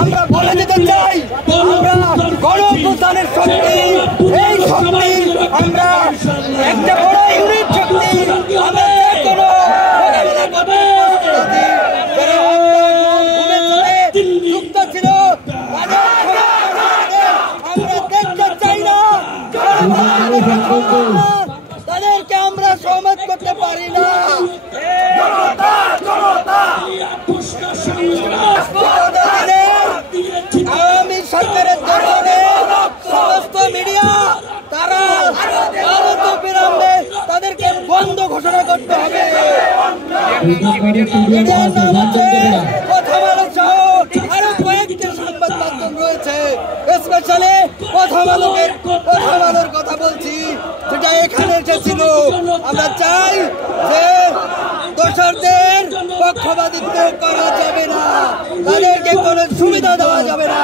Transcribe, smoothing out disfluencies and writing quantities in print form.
আমরা বলে দিতে চাই, আমরা গণঅভ্যুত্থানের শক্তি, এই শক্তি আমরা একটা বড় ইউনিট শক্তি, আমরা কোনো মোকাবিলা করতে যুক্ত ছিল আমরা দেখতে চাই না, তাদেরকে আমরা সহমত করতে পারি না। আওয়ামী সরকারের দরবারে সমস্ত মিডিয়া তারা অবিলম্বে তাদেরকে বন্ধ ঘোষণা করতে হবে। মিডিয়ার নাম হচ্ছে কথা বলা সহ আরো কয়েকটি সংবাদ মাধ্যম রয়েছে, স্পেশালি কথা বলার কথা বলছি, যেটা এখানে এসেছিল। আমরা চাই যে দোষরদের পক্ষপাতিত্ব করা যাবে না, তাদেরকে কোনো সুবিধা দেওয়া যাবে না।